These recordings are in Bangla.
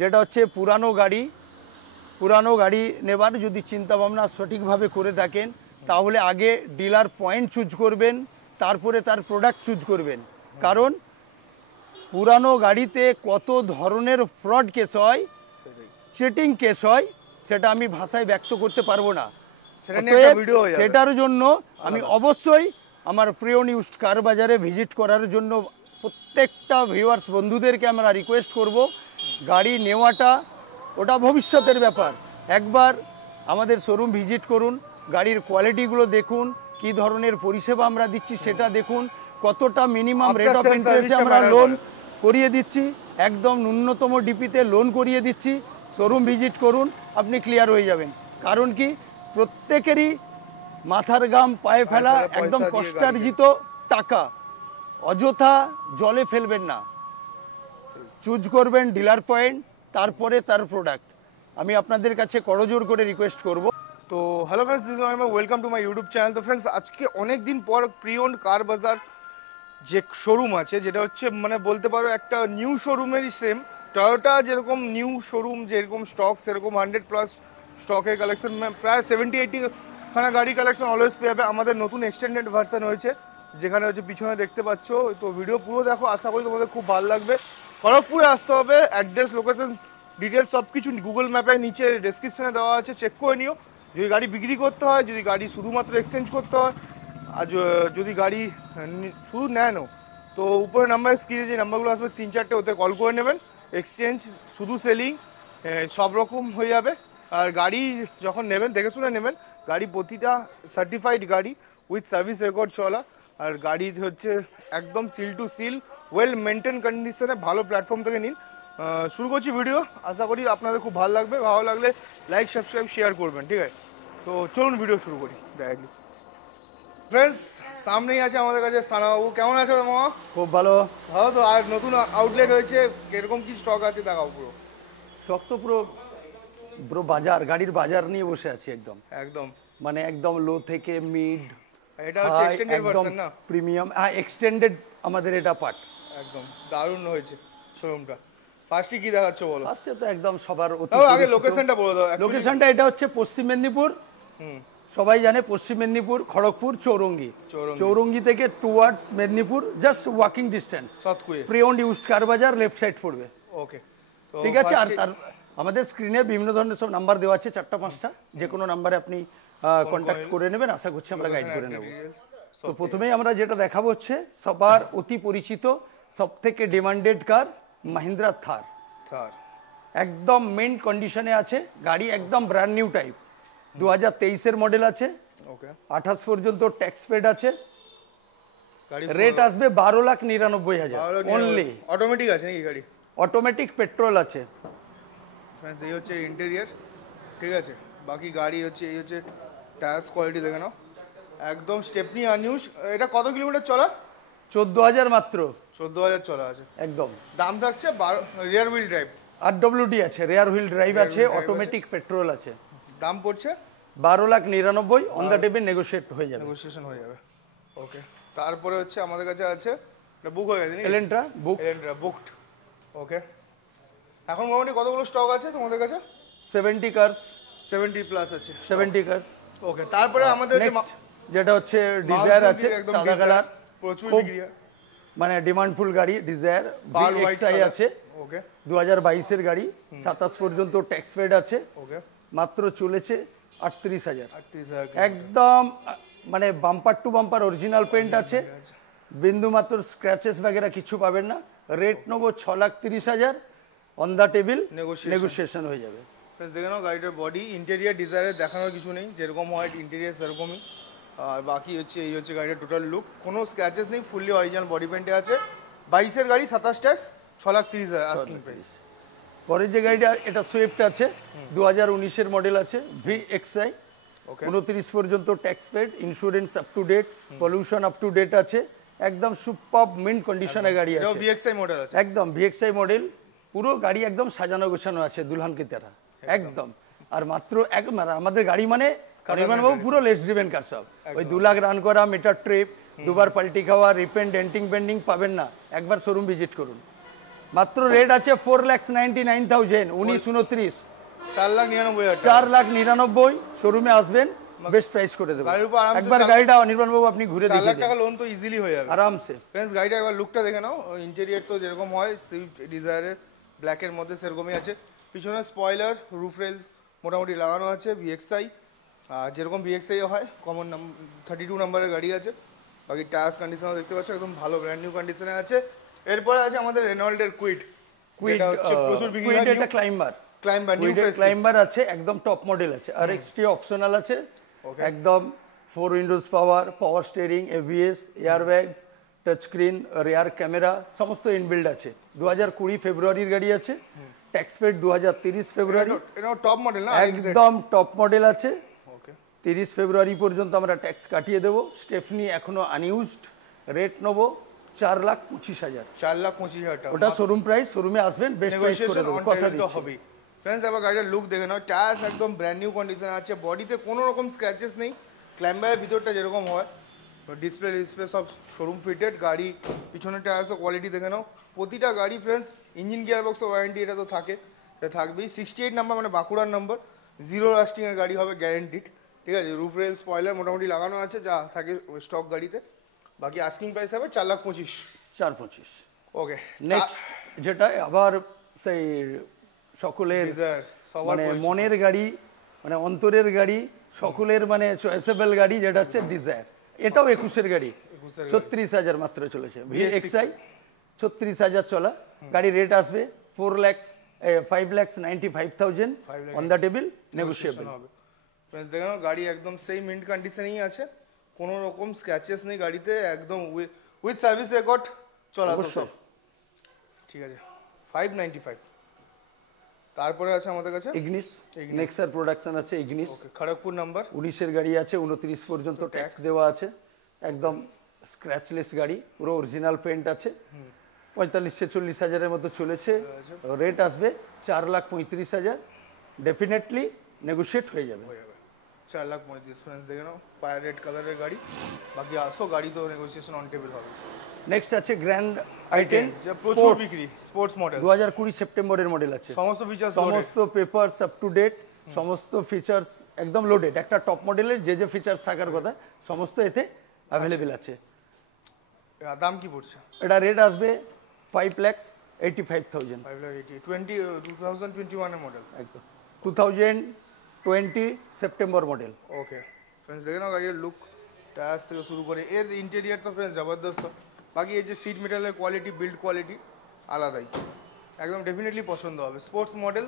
যেটা হচ্ছে পুরানো গাড়ি নেবার যদি চিন্তাভাবনা সঠিকভাবে করে থাকেন তাহলে আগে ডিলার পয়েন্ট চুজ করবেন, তারপরে তার প্রোডাক্ট চুজ করবেন। কারণ পুরানো গাড়িতে কত ধরনের ফ্রড কেস হয়, চিটিং কেস হয়, সেটা আমি ভাষায় ব্যক্ত করতে পারবো না। সেটার জন্য আমি অবশ্যই আমার প্রিয় নিউজ কার বাজারে ভিজিট করার জন্য প্রত্যেকটা ভিউয়ার্স বন্ধুদেরকে আমরা রিকোয়েস্ট করব, গাড়ি নেওয়াটা ওটা ভবিষ্যতের ব্যাপার। একবার আমাদের শোরুম ভিজিট করুন, গাড়ির কোয়ালিটিগুলো দেখুন, কি ধরনের পরিষেবা আমরা দিচ্ছি সেটা দেখুন, কতটা মিনিমাম রেট অফ ইন্টারেস্টে আমরা লোন করিয়ে দিচ্ছি, একদম ন্যূনতম ডিপিতে লোন করিয়ে দিচ্ছি। শোরুম ভিজিট করুন, আপনি ক্লিয়ার হয়ে যাবেন। কারণ কি প্রত্যেকেরই মাথার ঘাম পায়ে ফেলা একদম কষ্টার্জিত টাকা অযথা জলে ফেলবেন না। চুজ করবেন ডিলার পয়েন্ট, তারপরে তার প্রোডাক্ট। আমি আপনাদের কাছে করজোর করে রিকোয়েস্ট করব। তো hello friends, this is welcome to my YouTube channel. তো ফ্রেন্ডস, আজকে অনেক দিন পর প্রি-ওন্ড কার বাজার যে শোরুম আছে, যেটা হচ্ছে মানে বলতে পারো একটা নিউ শোরুমেরই সেম। টয়োটা যেরকম নিউ শোরুম, যেরকম স্টক সেরকম 100+ স্টকের কালেকশন, প্রায় 70-80 খানা গাড়ি কালেকশন অলওয়েজ পেয়ে যাবে। আমাদের নতুন এক্সটেন্ডেড ভার্সন হয়েছে, যেখানে হচ্ছে পিছনে দেখতে পাচ্ছ। তো ভিডিও পুরো দেখো, আশা করি তোমাদের খুব ভালো লাগবে। খড়গপুরে আসতে হবে, অ্যাড্রেস, লোকেশন, ডিটেলস সব কিছু গুগল ম্যাপে নিচে ডেসক্রিপশনে দেওয়া আছে, চেক করে নিও। যদি গাড়ি বিক্রি করতে হয়, যদি গাড়ি শুধুমাত্র এক্সচেঞ্জ করতে হয়, আর যদি গাড়ি শুধু নেন, তো উপরে নাম্বার, স্ক্রিনে যে নাম্বারগুলো আসবে 3-4টে, ওতে কল করে নেবেন। এক্সচেঞ্জ, শুধু সেলিং, সব রকম হয়ে যাবে। আর গাড়ি যখন নেবেন দেখে শুনে নেবেন, গাড়ি প্রতিটা সার্টিফাইড গাড়ি উইথ সার্ভিস রেকর্ড চলা। আর গাড়ি হচ্ছে একদম seal two seal, well maintain কন্ডিশনে, ভালো প্ল্যাটফর্ম থেকে নিন। শুরু করছি ভিডিও, আশা করি আপনাদের খুব ভালো লাগবে। ভালো লাগলে লাইক, সাবস্ক্রাইব, শেয়ার করবেন, ঠিক আছে? তো চলুন ভিডিও শুরু করি ডাইরেক্টলি। ফ্রেন্ডস, সামনেই আছে আমাদের কাছে সানাবাবু। কেমন আছো মামা? খুব ভালো। ভালো তো। আর নতুন আউটলেট হয়েছে, কিরকম কি স্টক আছে দেখাও পুরো। স্টক তো পুরো বাজার, গাড়ির বাজার নিয়ে বসে আছি একদম একদম মানে একদম লো থেকে মিড, এটা হচ্ছে এক্সটেন্ডেড ভার্সন না? প্রিমিয়াম, হ্যাঁ এক্সটেন্ডেড আমাদের এটা পার্ট। একদম দারুণ হয়েছে শোরুমটা। ফার্স্টে কি দেখাচ্ছ বলো? ফার্স্টে তো একদম সবার আগে লোকেশনটা বলে দাও। লোকেশনটা এটা হচ্ছে পশ্চিম মেদিনীপুর, সবাই জানে পশ্চিম মেদিনীপুর, খড়গপুর, চৌরঙ্গি থেকে towards Medinipur, just walking distance. Pre-owned used car বাজার লেফট সাইড পড়বে। ওকে, ঠিক আছে। আর তার আমাদের স্ক্রিনে বিভিন্ন ধরনের সব নাম্বার দেওয়া আছে, 4-5টা, যে কোনো নাম্বারে আপনি কন্ট্যাক্ট করে নেবেন, আশা করছি আমরা গাইড করে নেব। তো প্রথমেই আমরা যেটা দেখাবো হচ্ছে সবার অতি পরিচিত, সব থেকে ডিমান্ডেড কার, মাহিন্দ্রা থার। একদম মেন কন্ডিশনে আছে গাড়ি, একদম ব্র্যান্ড নিউ টাইপ, 2023-এর মডেল আছে। 28 পর্যন্ত ট্যাক্স পেড আছে। রেট আসবে 12,99,000 অনলি। অটোমেটিক আছে নাকি গাড়ি? অটোমেটিক, পেট্রোল আছে। এই হচ্ছে ইন্টেরিয়ার, ঠিক আছে। বাকি গাড়ি হচ্ছে, এই হচ্ছে টায়ার্স কোয়ালিটি দেখে নাও, একদম স্টেপনি আনইউজ। এটা কত কিলোমিটার চলা? 14,000 মাত্র। 14,000 চলা আছে একদম। দাম থাকছে রিয়ার হুইল ড্রাইভ, RWD আছে, রিয়ার হুইল ড্রাইভ আছে, অটোমেটিক, পেট্রোল আছে। দাম পড়ছে 12,99,000 অন দ্য টেবিল, নেগোশিয়েশন হয়ে যাবে। ওকে, তারপরে হচ্ছে আমাদের কাছে আছে, এটা বুক হয়ে গেছে, এলেন্ট্রা বুকড। ওকে, এখন মোটামুটি কতগুলো স্টক আছে তোমাদের কাছে? 70 কার্স, 70+ আছে, 70 কার্স। ওকে, তারপরে আমাদের যেটা হচ্ছে ডিজায়ার আছে, সাদা কালার, প্রচুর বিক্রি হয়, মানে ডিমান্ডফুল গাড়ি, ডিজায়ার VXI আছে। ওকে, 2022-এর গাড়ি, 27 পর্যন্ত ট্যাক্স পেড আছে। ওকে, মাত্র চলেছে 38,000। 38,000 একদম মানে bumper to bumper original paint আছে, বিন্দু মাত্র স্ক্র্যাচেস বগেরা কিছু পাবেন না। রেট নেবো 6,30,000 অন দ্য টেবিল, নেগোসিয়েশন হয়ে যাবে। দেখে নাও গাড়িটার বডি, ইন্টেরিয়ার ডিজায়ারে দেখানোর কিছু নেই, যেরকম হয় ইন্টেরিয়ার সেরকমই। আর বাকি হচ্ছে এই হচ্ছে গাড়িটার টোটাল লুক, কোনো স্ক্র্যাচেস নেই, ফুললি অরিজিনাল বডি পেন্টে আছে। 22-এর গাড়ি, 27 ট্যাক্স, 6,30,000 আস্কিং প্রাইস। পরের যে গাড়িটা, এটা সুইফট আছে, 2019-এর মডেল আছে, VXI, 29 পর্যন্ত tax paid, insurance up to date, pollution up to date আছে, একদম সুপার মিন্ট কন্ডিশনে গাড়ি আছে। VXI মডেল আছে, একদম VXI মডেল, পুরো গাড়ি একদম সাজানো গোছানো আছে, দুলহান কি তেরা একদম। আর মাত্র আমাদের গাড়ি মানে বাবু পুরো লেস ড্রিভেন কার, সব ওই 2 লাখ রান করা, মিটার ট্রিপ, দুবার পাল্টি খাওয়া, রিপেন্ট, ডেন্টিং, পেন্ডিং পাবেন না। একবার শোরুম ভিজিট করুন। মাত্র রেট আছে 4,99,000, 1929, 4,99,000 4,99,000। শোরুমে আসবেন, বেস্ট প্রাইস করে দেবো। গাড়ির উপর আরামসে একবার গাড়িটা অনির্বাণ বাবু আপনি ঘুরে 4 দেখিয়ে লাখ দিন টাকা লোন তো ইজিলি হয়ে যাবে আরামসে। ফ্রেন্ডস। গাড়িটা একবার লুকটা দেখে নাও, ইন্টেরিয়র তো যেরকম হয় সুইফট ডিজায়ারের ব্ল্যাকের মধ্যে সেরকমই আছে। পিছনে স্পয়লার, রুফ রেলস মোটামুটি লাগানো আছে ভিএক্সআই, যেরকম ভিএক্সআই হয়, কমন 32 নাম্বারের গাড়ি আছে। বাকি টায়ার্স কন্ডিশনও দেখতে পাচ্ছ একদম ভালো ব্র্যান্ড নিউ কন্ডিশনে আছে। এরপরে আছে আমাদের রেনল্ডের কুইড, যেটা হচ্ছে প্রচুর বিক্রি হয়। এটা climber, climber new face climber আছে, একদম টপ মডেল আছে। আর এক্সটি অপশনাল আছে, একদম 4 windows power, power steering, ABS, airbags, touch screen, rear camera সমস্ত ইনবিল্ড আছে। 2020 ফেব্রুয়ারির গাড়ি আছে, ট্যাক্স পেড 2030 ফেব্রুয়ারি। এটা টপ মডেল না? একদম টপ মডেল আছে। ওকে, 30 ফেব্রুয়ারি পর্যন্ত আমরা ট্যাক্স কাটিয়ে দেবো। স্টেফনি এখনো আনইউজড, রেট নেবো 4,25,000। 4,25,000 টাকা ওটা শোরুম প্রাইস, শোরুমে আসবেন, বেস্ট প্রাইস করে দেবো, কথা দিচ্ছি। হবেই ফ্রেন্ডস। আবার গাড়িটার লুক দেখে নাও, টায়ার্স একদম ব্র্যান্ড নিউ কন্ডিশন আছে, বডিতে কোনো রকম স্ক্র্যাচেস নেই। ক্লাইম্বারের ভিতরটা যেরকম হয়, ডিসপ্লে সব শোরুম ফিটেড। গাড়ি পিছনে টায়ার্সও কোয়ালিটি দেখে নাও। প্রতিটা গাড়ি friends engine gear box warranty এটা তো থাকে, এটা থাকবেই। 68 নাম্বার মানে বাঁকুড়ার নাম্বার, জিরো রাস্টিংয়ের গাড়ি হবে গ্যারেন্টিড, ঠিক আছে। রুফ রেল স্পয়লার মোটামুটি লাগানো আছে, যা থাকে স্টক গাড়িতে। বাকি আস্কিং প্রাইস হবে 4,25,000। 4,25,000। ওকে, নেক্সট যেটা আবার সেই সকলের মানে মনের গাড়ি, মানে অন্তরের গাড়ি, সকলের মানে চয়েসেবল গাড়ি, যেটা হচ্ছে ডিজায়ার। এটাও 21-এর গাড়ি, 36,000 মাত্র চলেছে। ভিএক্সআই 36,000 চলা গাড়ি। রেট আসবে 5,95,000 অন দ্য টেবিল, নেগোশিয়েবল হবে। ফ্রেন্ডস দেখেন গাড়ি একদম সেই মিন্ট কন্ডিশনেই আছে, কোনো রকম স্ক্র্যাচেস নেই গাড়িতে, একদম উইথ সার্ভিস রেকর্ড চলা তো সব ঠিক আছে। 595। তারপরে আছে আমাদের কাছে ইগনিস, নেক্সার প্রোডাকশন আছে ইগনিস, খড়গপুর নাম্বার, 19-এর গাড়ি আছে, 29 পর্যন্ত ট্যাক্স দেওয়া আছে। একদম স্ক্র্যাচলেস গাড়ি, পুরো অরিজিনাল পেন্ট আছে। 45-46,000-এর মতো চলেছে। রেট আসবে 4,35,000, ডেফিনেটলি নেগোশিয়েট হয়ে যাবে। 4,35,000। ফ্রেন্ডস দেখে নাও, ফায়ার রেড কালারের গাড়ি। বাকি আসো, গাড়ি তো নেগোসিয়েশন অন টেবিল হবে। নেক্সট আছে গ্র্যান্ড i10, প্রচুর বিক্রি, স্পোর্টস মডেল, 2020 সেপ্টেম্বরের মডেল আছে। সমস্ত ফিচার্স, সমস্ত পেপারস আপ টু ডেট, সমস্ত ফিচার্স একদম লোডেড। একটা টপ মডেলের যে যে ফিচার্স থাকার কথা সমস্ত এতে অ্যাভেলেবেল আছে। দাম কি পড়ছে? এটা রেট আসবে 5,85,000। 2021 এর মডেল, একদম 2020 সেপ্টেম্বর মডেল। ওকে ফ্রেন্ডস দেখে নাও গাড়ির লুক, টায়ার্স থেকে শুরু করে এর ইন্টেরিয়ার তো ফ্রেন্ডস জবরদস্ত। বাকি এই যে সিট মেটালের কোয়ালিটি, বিল্ড কোয়ালিটি আলাদাই, একদম ডেফিনেটলি পছন্দ হবে। Sports model,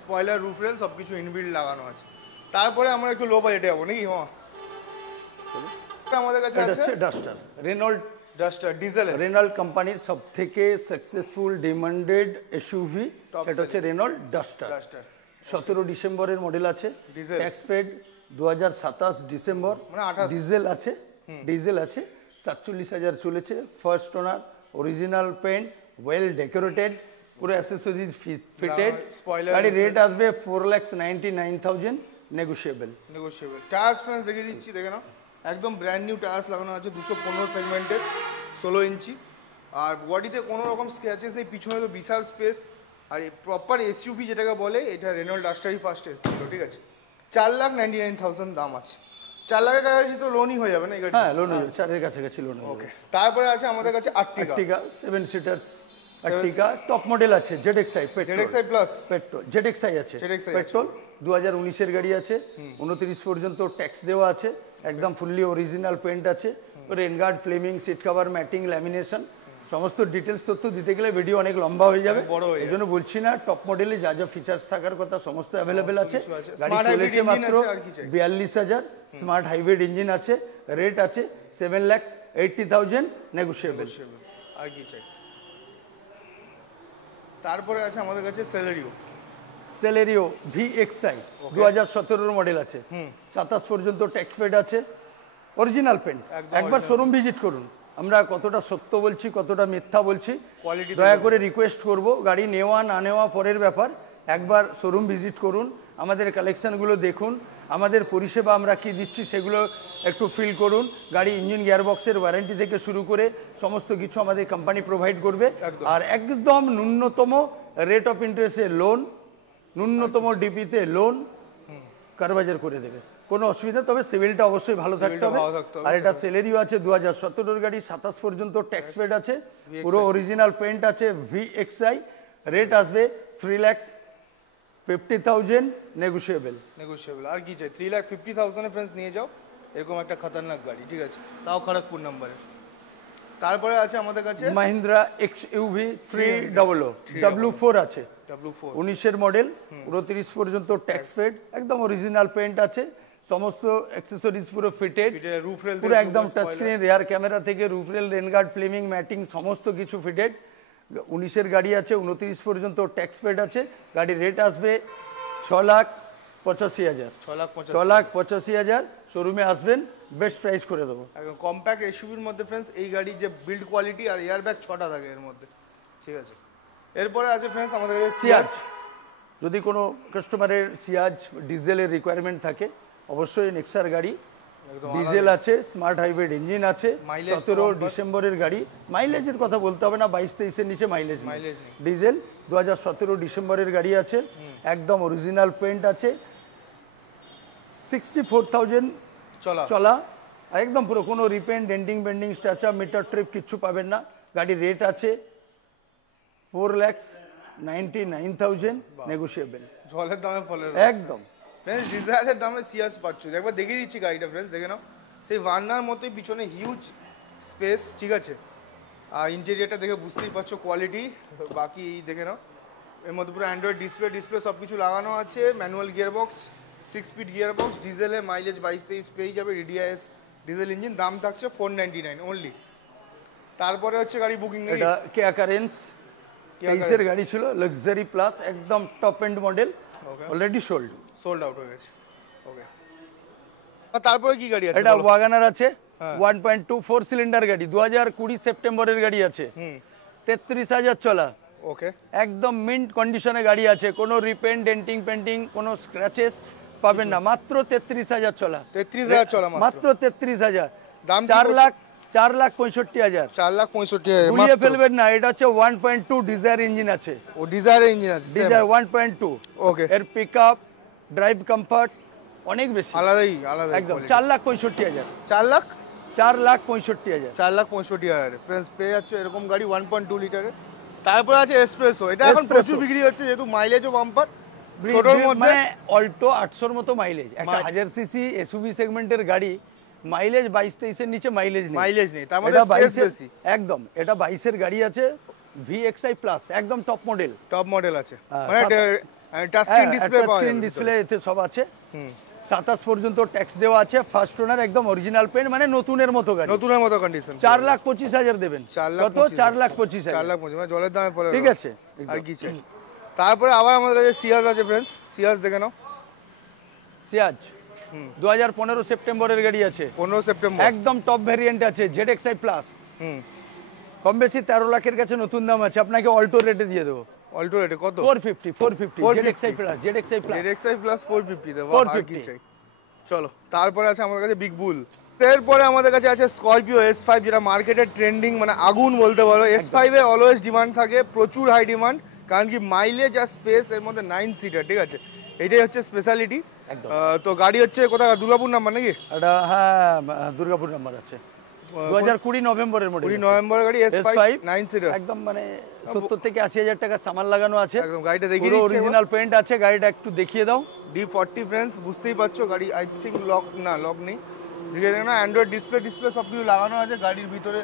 spoiler, roof rail সব কিছু ইনবিল্ড লাগানো আছে। তারপরে আমরা একটু লো বাজেটে যাবো নাকি? হ্যাঁ, আমাদের কাছে আছে ডাস্টার, রেনল্ড ডাস্টার ডিজেলের। রেনল্ড কোম্পানির সব থেকে সাকসেসফুল ডিমান্ডেড এসইউভি, সেটা হচ্ছে রেনল্ড ডাস্টার। 17 ডিসেম্বরের মডেল আছে, ট্যাক্স পেড 2027 ডিসেম্বর, ডিজেল আছে, ডিজেল আছে। 47,000 চলেছে। First owner, original paint, well decorated, পুরো অ্যাসেসরিজ ফিটেড। গাড়ি রেট আসবে 4,99,000, নেগোশিয়েবল। টায়ার্স ফ্রেন্ডস দেখে দিচ্ছি, দেখে নাও একদম ব্র্যান্ড নিউ টায়ার্স লাগানো আছে, 215 সেগমেন্টের, 16 ইঞ্চি। আর বডিতে কোনো রকম স্ক্র্যাচেস নেই, পিছনে তো বিশাল স্পেস। আর প্রপার এসইউভি যেটাকে বলে, এটা রেনল্ড ডাস্টারই ফার্স্ট এসেছিল, ঠিক আছে। 4,99,000 দাম আছে। 4 লাখের কাছাকাছি তো লোনই হয়ে যাবে না এই গাড়ি? হ্যাঁ, লোন হয়ে যাবে, 4-এর কাছাকাছি লোন। ওকে, তারপরে আছে আমাদের কাছে Ertiga 7 seaters. Ertiga top model আছে, ZXI petrol, ZXI plus petrol, ZXI আছে পেট্রোল। 2019-এর গাড়ি আছে, 29 পর্যন্ত ট্যাক্স দেওয়া আছে। একদম ফুললি অরিজিনাল পেন্ট আছে, রেন গার্ড, ফ্লেমিং, সিট কভার, ম্যাটিং, ল্যামিনেশন, সমস্ত ডিটেলস তথ্য দিতে গেলে ভিডিও অনেক লম্বা হয়ে যাবে, এই জন্য বলছি না। টপ মডেলে যা যা ফিচার্স থাকার কথা সমস্ত অ্যাভেলেবেল আছে। গাড়ি চলেছে মাত্র 42,000, স্মার্ট হাইব্রিড ইঞ্জিন আছে। রেট আছে 7,80,000, নেগোশিয়েবল। আর কি চাই? তারপরে আছে আমাদের কাছে সেলেরিও, সেলেরিও ভিএক্সআই 2017 মডেল আছে, 27 পর্যন্ত ট্যাক্স পেড আছে, অরিজিনাল পেন্ট। একবার শোরুম ভিজিট করুন। আমরা কতটা সত্য বলছি, কতটা মিথ্যা বলছি, দয়া করে রিকোয়েস্ট করব, গাড়ি নেওয়া না নেওয়া পরের ব্যাপার। একবার শোরুম ভিজিট করুন, আমাদের কালেকশানগুলো দেখুন। আমাদের পরিষেবা আমরা কি দিচ্ছি সেগুলো একটু ফিল করুন। গাড়ি ইঞ্জিন গিয়ারবক্সের ওয়ারেন্টি থেকে শুরু করে সমস্ত কিছু আমাদের কোম্পানি প্রোভাইড করবে। একদম। আর একদম ন্যূনতম রেট অফ ইন্টারেস্টে লোন, ন্যূনতম ডিপিতে লোন কারবাজার করে দেবে, কোনো অসুবিধা। তবে সিভিলটা অবশ্যই ভালো থাকতে হবে। ভালো থাকতে হবে, আর এটা সেলেরিও আছে 2017 গাড়ি, 27 পর্যন্ত ট্যাক্স পেড আছে, পুরো অরিজিনাল পেন্ট আছে, VXI। রেট আসবে 3,50,000 নেগোশিয়েবল। আর কি চাই, 3,50,000 ফ্রেন্ডস নিয়ে যাও এরকম একটা খতরনাক গাড়ি, ঠিক আছে, তাও খড়গপুর নাম্বারের। তারপরে আছে আমাদের কাছে মাহিন্দ্রা XUV 300 W4 আছে, W4 19-এর মডেল, পুরো 30 পর্যন্ত ট্যাক্স পেড, একদম অরিজিনাল পেন্ট আছে, সমস্ত অ্যাক্সেসরিজ পুরো ফিটেড, রুফ রেল পুরো একদম টাচ স্ক্রিন, রেয়ার ক্যামেরা থেকে roof rail, rain guard, flaming, matting সমস্ত কিছু ফিটেড। 19-এর গাড়ি আছে, 29 পর্যন্ত ট্যাক্স পেড আছে। গাড়ির রেট আসবে 6,85,000। 6,85,000 শোরুমে আসবেন, বেস্ট প্রাইস করে দেবো। একদম কম্প্যাক্ট এসইউভির মধ্যে ফ্রেন্ডস এই গাড়ির যে বিল্ড কোয়ালিটি আর এয়ার ব্যাগ 6টা থাকে এর মধ্যে, ঠিক আছে। এরপরে আছে ফ্রেন্ডস আমাদের সিয়াজ, যদি কোনো কাস্টমারের সিয়াজ ডিজেলের রিকোয়ারমেন্ট থাকে অবশ্যই নেক্সার গাড়ি, ডিজেল আছে, স্মার্ট হাইব্রিড ইঞ্জিন আছে, 17 ডিসেম্বরের গাড়ি। মাইলেজের কথা বলতে হবে না, 22-23-এর নিচে মাইলেজ নেই। ডিজেল 2017 ডিসেম্বরের গাড়ি আছে, একদম অরিজিনাল পেন্ট আছে, 64,000 চলা, একদম পুরো কোনো repaint, denting, bending, structure, meter trip কিচ্ছু পাবেন না। গাড়ির রেট আছে 4,99,000 নেগোশিয়েবল। জলের দামে ফলের একদম ফ্রেন্ডস, ডিজায়ারের দামে সিয়াস পাচ্ছ। একবার দেখিয়ে দিচ্ছি গাড়িটা ফ্রেন্ডস, দেখে নাও, সেই ভার্নার মতোই পিছনে হিউজ স্পেস, ঠিক আছে। আর ইন্টেরিয়ারটা দেখে বুঝতেই পারছো কোয়ালিটি। বাকি দেখে নাও, এর মধ্যে পুরো অ্যান্ড্রয়েড ডিসপ্লে সব কিছু লাগানো আছে, ম্যানুয়াল গিয়ারবক্স, 6 স্পিড গিয়ারবক্স, ডিজেলে মাইলেজ 22-23 পেয়ে যাবে, রেডিয়াস ডিজেল ইঞ্জিন, দাম থাকছে 499 অনলি। তারপরে হচ্ছে গাড়ি বুকিং, এটা কেয়া কারেন্স 23-এর গাড়ি ছিল, লাক্সারি প্লাস, একদম top end model, already sold out হয়ে গেছে। ওকে, আর তারপরে কি গাড়ি আছে? এটা ওয়াগনার আছে, 1.2 4 সিলিন্ডার গাড়ি, 2020 সেপ্টেম্বরের গাড়ি আছে, 33,000 চলা। ওকে, একদম মিন্ট কন্ডিশনে গাড়ি আছে, কোনো রিপেন্ট, ডেন্টিং, পেন্টিং, কোনো স্ক্র্যাচেস পাবেন না, মাত্র 33,000 চলা। 33,000 চলা, মাত্র 33,000। দাম 4,65,000। 4,65,000 গুলিয়ে ফেলবেন না, এটা হচ্ছে 1.2 ডিজায়ার ইঞ্জিন আছে। ও ডিজায়ার ইঞ্জিন আছে, ডিজায়ার 1.2। ওকে, এর পিকআপ, ড্রাইভ কমফর্ট অনেক বেশি, আলাদা একদম। 4,65,000। 4,65,000। 4,65,000 ফ্রেন্ডস পেয়ে যাচ্ছে এরকম গাড়ি 1.2 লিটারের। তারপরে আছে এসপ্রেসো, এটা এখন প্রচুর বিক্রি হচ্ছে যেহেতু মাইলেজও বাম্পার, ছোটর মধ্যে মানে অল্টো 800-র মতো মাইলেজ, একটা 1000 সিসি এসইউভি সেগমেন্টের গাড়ি, মাইলেজ 22-23-এর নিচে মাইলেজ নেই, তার মধ্যে স্পেস বেশি। একদম, এটা 22-এর গাড়ি আছে, VXI প্লাস, একদম টপ মডেল আছে, মানে টাচ স্ক্রিন ডিসপ্লে পাওয়া যাবে, ডিসপ্লে এতে সব আছে। 27 পর্যন্ত ট্যাক্স দেওয়া আছে, ফার্স্ট ওনার, একদম অরিজিনাল পেন্ট, মানে নতুনের মতো গাড়ি, নতুনের মতো কন্ডিশন। 4,25,000 দেবেন। কত? 4,25,000। 4,25,000 মানে জলের দামে ফলে, ঠিক আছে। আর কি চাই? তারপরে আবার আমাদের কাছে সিয়াজ আছে ফ্রেন্ডস, সিয়াজ দেখে নাও। সিয়াজ 2015 সেপ্টেম্বরের গাড়ি আছে, 15 সেপ্টেম্বর, একদম টপ ভ্যারিয়েন্ট আছে, ZXI প্লাস, কম বেশি 13 লাখের কাছে নতুন দাম আছে, আপনাকে অল্টো রেটে দিয়ে দেবো। অল্টো রেটে কত? 450 ZXI প্লাস, ZXI প্লাস 450 দেবো, আর কি চাই? চলো, তারপরে আছে আমাদের কাছে বিগ বুল। এরপরে আমাদের কাছে আছে স্করপিও S5, যেটা মার্কেটের ট্রেন্ডিং, মানে আগুন বলতে পারো। S5 এ অলওয়েজ ডিমান্ড থাকে, প্রচুর হাই ডিমান্ড, কারণ কি মাইলেজ আর স্পেস, এর মধ্যে 9 সিটার, ঠিক আছে, এটাই হচ্ছে স্পেশালিটি। তো গাড়ি হচ্ছে কোথায়, দুর্গাপুর নাম্বার নাকি? এটা হ্যাঁ, দুর্গাপুর নাম্বার আছে, 2020 নভেম্বরের মডেল, 20 নভেম্বরের গাড়ি, S5 9 সিটার, একদম মানে 70 থেকে 80,000 টাকা সামান লাগানো আছে, একদম। গাড়িটা দেখিয়ে দিচ্ছি, অরিজিনাল পেইন্ট আছে, গাড়িটা একটু দেখিয়ে দাও। D40 ফ্রেন্ডস, বুঝতেই পারছো গাড়ি, আই থিঙ্ক লক নেই, দেখে নাও, অ্যান্ড্রয়েড ডিসপ্লে সব কিছু লাগানো আছে, গাড়ির ভিতরে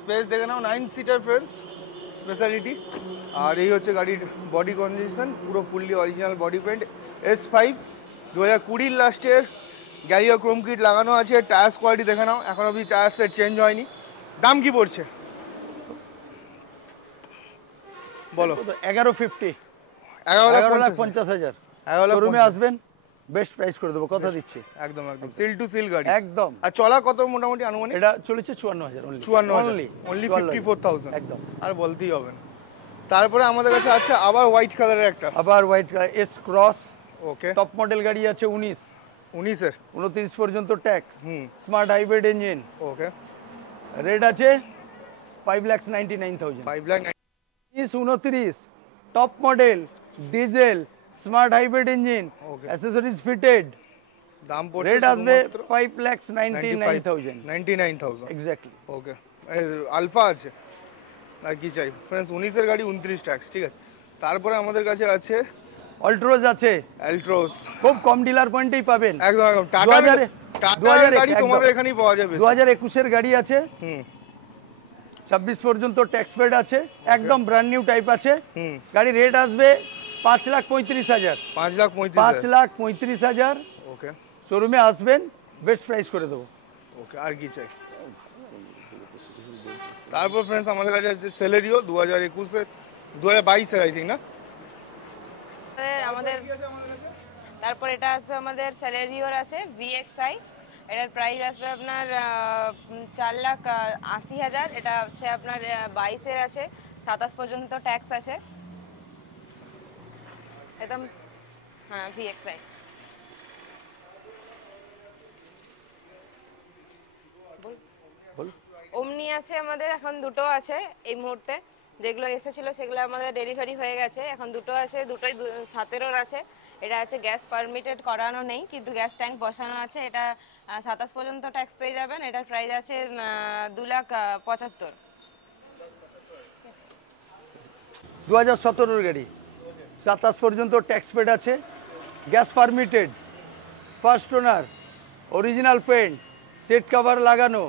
স্পেস দেখে নাও, 9 সিটার ফ্রেন্ডস, স্পেশালিটি। আর এই হচ্ছে গাড়ির বডি কন্ডিশন, পুরো fully original body paint, S5 2020 লাস্টের, গ্যারিও ক্রোম কিট লাগানো আছে, টায়ার্স কোয়ালিটি দেখে নাও, এখন অবধি টায়ার সেট চেঞ্জ হয়নি। দাম কি পড়ছে বলো? 11,50, 11,50,000। শোরুমে আসবেন, বেস্ট প্রাইস করে দেবো, কথা দিচ্ছি। একদম সিল টু সিল গাড়ি, একদম। আর চলা কত মোটামুটি আনুমানিক? এটা চলেছে 54,000 অনলি 54,000, একদম, আর বলতেই হবে না। তারপরে আমাদের কাছে আছে আবার হোয়াইট কালারের একটা, আবার হোয়াইট কালার S ক্রস, ওকে, টপ মডেল গাড়ি আছে, 19 19-এর 29 পর্যন্ত ট্যাক্স, হুম স্মার্ট হাইব্রিড ইঞ্জিন, ওকে রেট আছে 5,99,000। 5 lakh 29 top model diesel smart hybrid engine, Okay. Accessories fitted, দাম পড়ছে রেট আসবে শুধুমাত্র 5,99,000 99,000 এক্স্যাক্টলি। ওকে আলফা আছে আর কি চাই ফ্রেন্ডস 19-এর গাড়ি 29 ট্যাক্স ঠিক আছে। তারপরে আমাদের কাছে আছে অল্ট্রোজ আছে, অ্যালট্রোস খুব কম ডিলার পয়েন্টেই পাবেন। একদম একদম 2000 টাটার গাড়ি একদম। তোমাদের এখানেই পাওয়া যাবে 2021-এর গাড়ি আছে, হুম 26 পর্যন্ত ট্যাক্স পেড আছে, একদম ব্র্যান্ড নিউ টাইপ আছে। হুম গাড়ি রেট আসবে 5,35,000, 5,35,000 5,35,000। ওকে শোরুমে আসবেন, বেস্ট প্রাইস করে দেবো। ওকে আর কি চাই। তারপর ফ্রেন্ডস আমাদের কাছে আছে সেলেরিও 2021-এর 2022-এর আই থিঙ্ক না আমাদের তারপর এটা আসবে আমাদের স্যালারিওর আছে VXI, এটার প্রাইস আসবে আপনার 4,80,000। এটা হচ্ছে আপনার 22-এর আছে, 27 পর্যন্ত ট্যাক্স আছে একদম। হ্যাঁ VXI। বল। ওমনি আছে আমাদের, এখন দুটো আছে এই মুহূর্তে, যেগুলো এসেছিল সেগুলো আমাদের ডেলিভারি হয়ে গেছে, এখন দুটো আছে, দুটোই 17-এর আছে। এটা আছে গ্যাস পারমিটেড করানো নেই কিন্তু গ্যাস ট্যাঙ্ক বসানো আছে। এটা 27 পর্যন্ত ট্যাক্স পেয়ে যাবেন। এটার প্রাইস আছে 2,75,000। 2017-এর গাড়ি, 27 পর্যন্ত ট্যাক্স পেড আছে, gas permitted, first owner, original paint, seat cover লাগানো,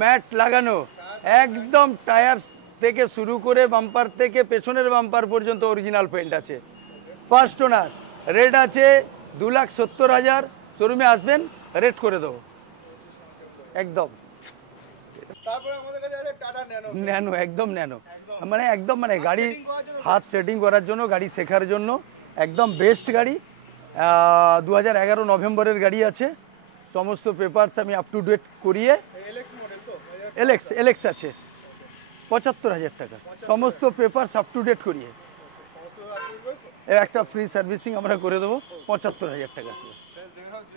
ম্যাট লাগানো, একদম টায়ার থেকে শুরু করে বাম্পার থেকে পেছনের বাম্পার পর্যন্ত অরিজিনাল পেন্ট আছে, ফার্স্ট ওনার। রেট আছে 2,70,000। শোরুমে আসবেন, রেট করে দেবো একদম। তারপরে আমাদের কাছে আছে টাটা ন্যানো ন্যানো, একদম ন্যানো, মানে একদম মানে গাড়ি হাত সেটিং করার জন্য, গাড়ি শেখার জন্য একদম বেস্ট গাড়ি। 2011 নভেম্বরের গাড়ি আছে, সমস্ত পেপারস আমি আপ টু ডেট করিয়ে, এলএক্স মডেল তো এলএক্স আছে 75,000 টাকা, সমস্ত পেপারস আপ টু ডেট করিয়ে একটা ফ্রি সার্ভিসিং আমরা করে দেবো, 75,000 টাকা আসবে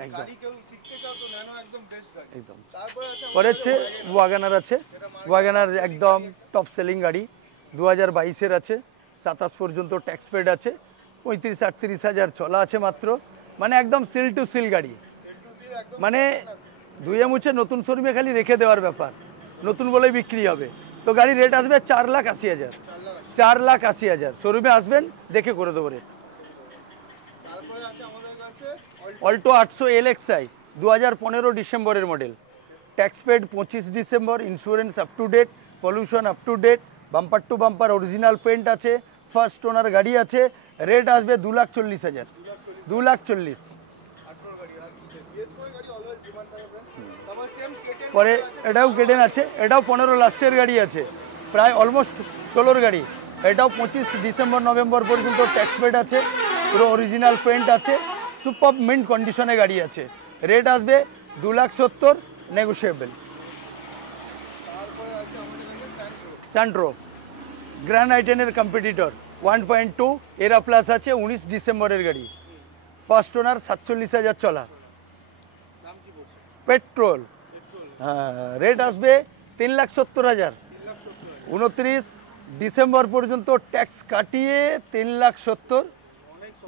একদম গাড়ি কেউ শিখতে চাও তো ন্যানো একদম বেস্ট গাড়ি। একদম। তারপরে আছে পরেছে ওয়াগানার আছে, ওয়াগানার একদম টপ সেলিং গাড়ি, 2022-এর আছে, 27 পর্যন্ত ট্যাক্স পেড আছে, 35-38,000 চলা আছে মাত্র, মানে একদম সিল টু সিল গাড়ি, মানে ধুয়ে মুছে নতুন শোরুমে খালি রেখে দেওয়ার ব্যাপার, নতুন বলেই বিক্রি হবে। তো গাড়ির রেট আসবে 4,80,000, 4,80,000। শোরুমে আসবেন, দেখে করে দেবো রেট। তারপরে আছে আমাদের কাছে অল্টো 800 LXI 2015 ডিসেম্বরের মডেল, tax paid 25 December, insurance up to date, pollution up to date, bumper to bumper original paint আছে, ফার্স্ট ওনার গাড়ি আছে, রেট আসবে 2,40,000, 2,40,000। তারপর সেম কেটেন পরে এটাও কেডেন আছে, এটাও 15 লাস্টের গাড়ি আছে, প্রায় অলমোস্ট 16-র গাড়ি, এটাও 25 ডিসেম্বর নভেম্বর পর্যন্ত ট্যাক্স পেড আছে, পুরো অরিজিনাল পেন্ট আছে, সুপার মিন্ট কন্ডিশনে গাড়ি আছে, রেট আসবে 2,70,000, নেগোশিয়েবল। স্যান্ট্রো গ্র্যান্ড আইটেনের কম্পিটিটর 1.2 এরা প্লাস আছে, 19 ডিসেম্বরের গাড়ি, ফার্স্ট ওনার, 47,000 চলা, পেট্রোল। হ্যাঁ, রেট আসবে 3,70,000, 29 ডিসেম্বর পর্যন্ত ট্যাক্স কাটিয়ে 3,70,000,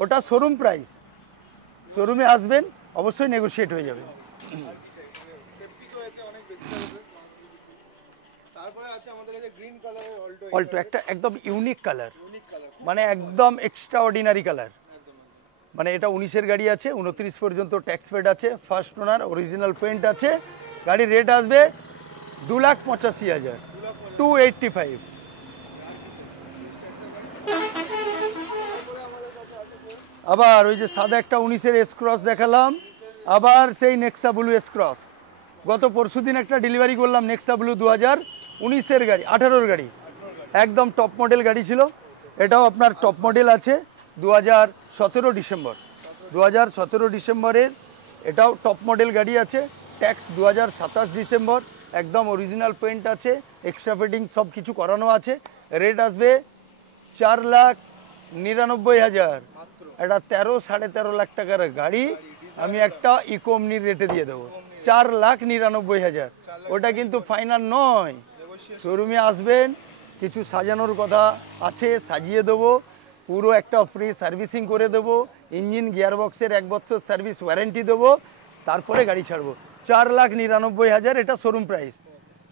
ওটা শোরুম প্রাইস। শোরুমে আসবেন, অবশ্যই নেগোশিয়েট হয়ে যাবে। সেফটি তো এতে অনেক বেশি আছে। তারপরে আছে আমাদের কাছে গ্রিন কালারের অল্টো অল্টো একটা একদম ইউনিক কালার, ইউনিক কালার মানে একদম এক্সট্রা অর্ডিনারি কালার, মানে এটা 19-এর গাড়ি আছে, 29 পর্যন্ত ট্যাক্স পেড আছে, ফার্স্ট ওনার, অরিজিনাল পেন্ট আছে, গাড়ির রেট আসবে 2,85,000, 285। আবার ওই যে সাদা একটা 19-এর এস ক্রস দেখালাম, আবার সেই নেক্সা ব্লু এস ক্রস, গত পরশুদিন একটা ডেলিভারি করলাম নেক্সা ব্লু 2019-এর গাড়ি, 18-র গাড়ি, একদম টপ মডেল গাড়ি ছিল, এটাও আপনার টপ মডেল আছে, 2017 ডিসেম্বর, 2017 ডিসেম্বরের, এটাও টপ মডেল গাড়ি আছে, ট্যাক্স 2027 ডিসেম্বর, একদম অরিজিনাল পেন্ট আছে, এক্সট্রা ফিটিং সব কিছু করানো আছে, রেট আসবে 4,99,000। এটা 13-13.5 লাখ টাকার গাড়ি, আমি একটা ইকোমনির রেটে দিয়ে দেবো 4,99,000। ওটা কিন্তু ফাইনাল নয়, শোরুমে আসবেন, কিছু সাজানোর কথা আছে, সাজিয়ে দেবো, পুরো একটা ফ্রি সার্ভিসিং করে দেবো, ইঞ্জিন গিয়ারবক্সের 1 বছর সার্ভিস ওয়ারেন্টি দেবো, তারপরে গাড়ি ছাড়বো। 4,99,000 এটা শোরুম প্রাইস।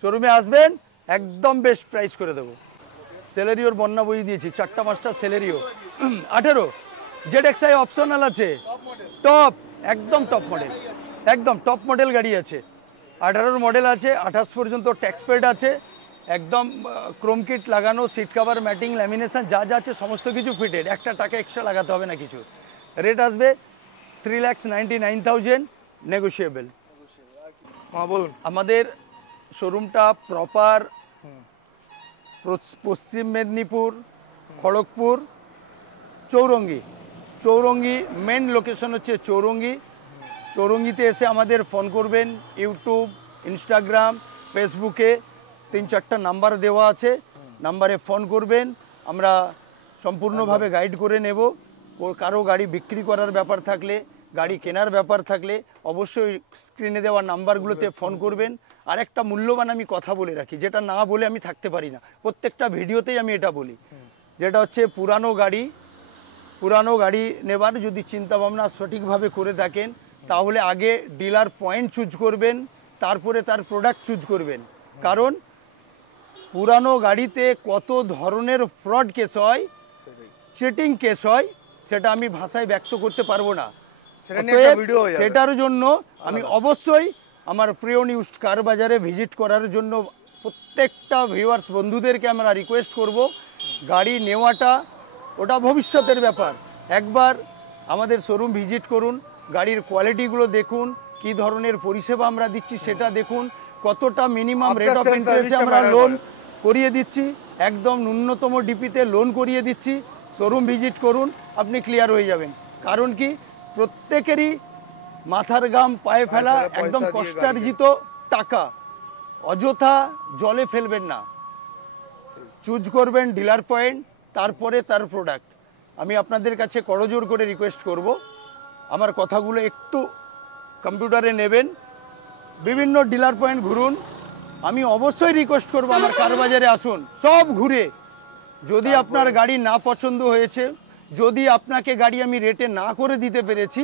শোরুমে আসবেন, একদম বেস্ট প্রাইস করে দেবো। সেলেরিওর বন্যা বই দিয়েছি, 4টা-5টা সেলেরিও। 18 ZXi অপশনাল আছে, টপ, একদম টপ মডেল, একদম টপ মডেল গাড়ি আছে। 18 মডেল আছে, 28 পর্যন্ত ট্যাক্স পেড আছে, একদম ক্রোম কিট লাগানো, সিট কভার, ম্যাটিং, ল্যামিনেশন যা যা আছে সমস্ত কিছু ফিটেড, একটা টাকা এক্সট্রা লাগাতে হবে না কিছু। রেট আসবে 3,99,000 নেগোশিয়েবল। বলুন। আমাদের শোরুমটা প্রপার পশ্চিম মেদিনীপুর, খড়গপুর, চৌরঙ্গি। চৌরঙ্গি মেন লোকেশন হচ্ছে চৌরঙ্গি। চৌরঙ্গিতে এসে আমাদের ফোন করবেন, ইউটিউব, ইনস্টাগ্রাম, ফেসবুকে 3-4টা নাম্বার দেওয়া আছে, নাম্বারে ফোন করবেন, আমরা সম্পূর্ণভাবে গাইড করে নেব। কারো গাড়ি বিক্রি করার ব্যাপার থাকলে, গাড়ি কেনার ব্যাপার থাকলে অবশ্যই স্ক্রিনে দেওয়া নাম্বারগুলোতে ফোন করবেন। আর একটা মূল্যবান আমি কথা বলে রাখি, যেটা না বলে আমি থাকতে পারি না, প্রত্যেকটা ভিডিওতেই আমি এটা বলি, যেটা হচ্ছে পুরানো গাড়ি নেবার যদি চিন্তাভাবনা সঠিকভাবে করে থাকেন, তাহলে আগে ডিলার পয়েন্ট চুজ করবেন, তারপরে তার প্রোডাক্ট চুজ করবেন। কারণ পুরানো গাড়িতে কত ধরনের ফ্রড কেস হয়, চিটিং কেস হয়, সেটা আমি ভাষায় ব্যক্ত করতে পারবো না। সেটার জন্য আমি অবশ্যই আমার প্রিয় নিউজ কার বাজারে ভিজিট করার জন্য প্রত্যেকটা ভিউয়ার্স বন্ধুদেরকে আমরা রিকোয়েস্ট করব, গাড়ি নেওয়াটা ওটা ভবিষ্যতের ব্যাপার। একবার আমাদের শোরুম ভিজিট করুন, গাড়ির কোয়ালিটিগুলো দেখুন, কি ধরনের পরিষেবা আমরা দিচ্ছি সেটা দেখুন, কতটা মিনিমাম রেট অফ ইন্টারেস্টে আমরা লোন করিয়ে দিচ্ছি, একদম ন্যূনতম ডিপিতে লোন করিয়ে দিচ্ছি। শোরুম ভিজিট করুন, আপনি ক্লিয়ার হয়ে যাবেন। কারণ কি, প্রত্যেকেরই মাথার ঘাম পায়ে ফেলা, একদম কষ্টার্জিত টাকা অযথা জলে ফেলবেন না। চুজ করবেন ডিলার পয়েন্ট, তারপরে তার প্রোডাক্ট। আমি আপনাদের কাছে করজোড় করে রিকোয়েস্ট করব, আমার কথাগুলো একটু কম্পিউটারে নেবেন, বিভিন্ন ডিলার পয়েন্ট ঘুরুন। আমি অবশ্যই রিকোয়েস্ট করব আমার কার বাজারে আসুন, সব ঘুরে যদি আপনার গাড়ি না পছন্দ হয়েছে, যদি আপনাকে গাড়ি আমি রেটে না করে দিতে পেরেছি,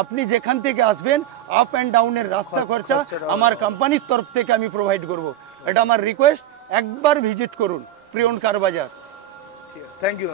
আপনি যেখান থেকে আসবেন আপ অ্যান্ড ডাউনের রাস্তা খরচা আমার কোম্পানির তরফ থেকে আমি প্রোভাইড করব। এটা আমার রিকোয়েস্ট, একবার ভিজিট করুন Priyan car Bazar. Thank you.